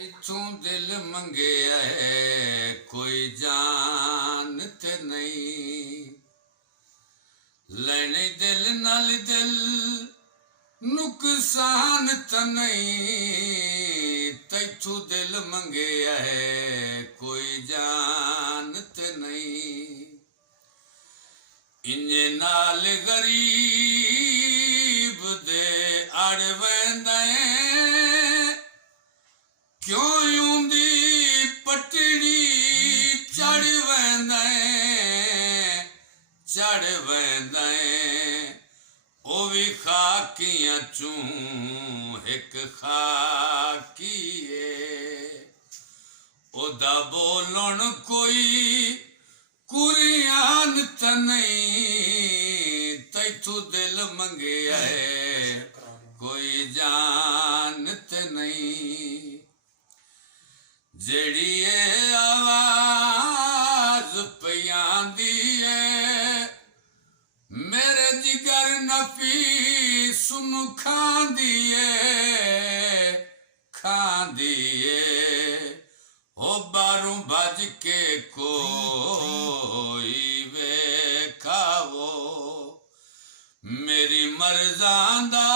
इथों दिल मंगया है कोई जानत नहीं, लेने दिल नाल दिल नुकसान त नहीं, तैथों दिल मंगया है कोई जानत नहीं। इंजे नाल गरीब दे अड़ वैंदा क्यों यूंदी पटड़ी चढ़ वैंदा चढ़ वैंदा ओ भी खाकियां चूं एक खाकीए, ओदा बोलण कोई कुरियान त नहीं, तैथों दिल मंगया है कोई जानत नहीं। जेड़ी ए आवाज पयांदी है मेरे जिगर नफीस नूं खांदी है ओ बारों भज के कोई वेखावो, मेरी मर्ज़ां दा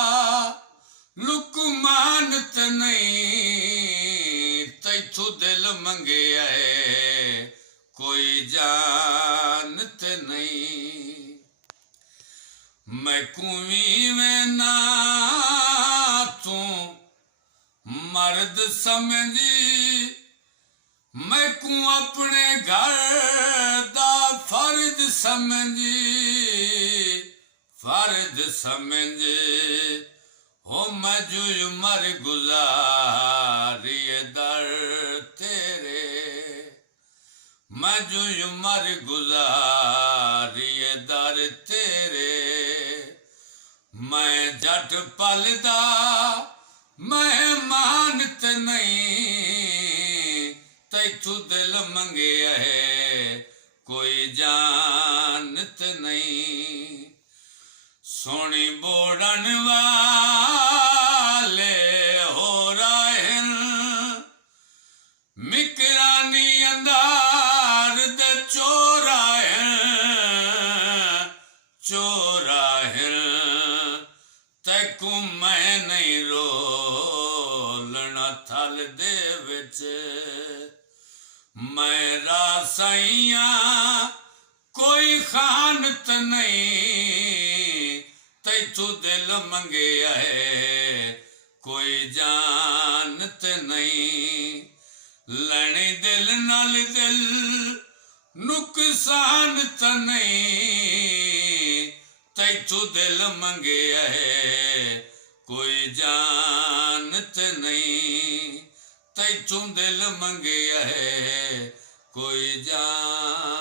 लुकमान त नहीं, तैथों दिल मंगया है कोई जानत नहीं। मैं कुवीं वेना तू मर्द समझी, मैं को अपने घर दा फर्ज समझ हो मैं जो मर गुजारिए दर तेरे, मैं जो मर गुजारिए दर तेरे। मैं जट पलदा मैं मानत नहीं, तैथों दिल मंगया है कोई जानत नहीं। सोनी बोड़न वाले हो राहन मिकरानी अंदार दे चोराहन तैकू मैं नहीं रोलना थल दे विच, मैं रासाइया कोई खानत नहीं, तैथों दिल मंगया है कोई जानत नहीं। लेने दिल नाल दिल नुकसान त नहीं, तैथों दिल मंगया है कोई जानत नहीं, तैथों दिल मंगया है कोई जान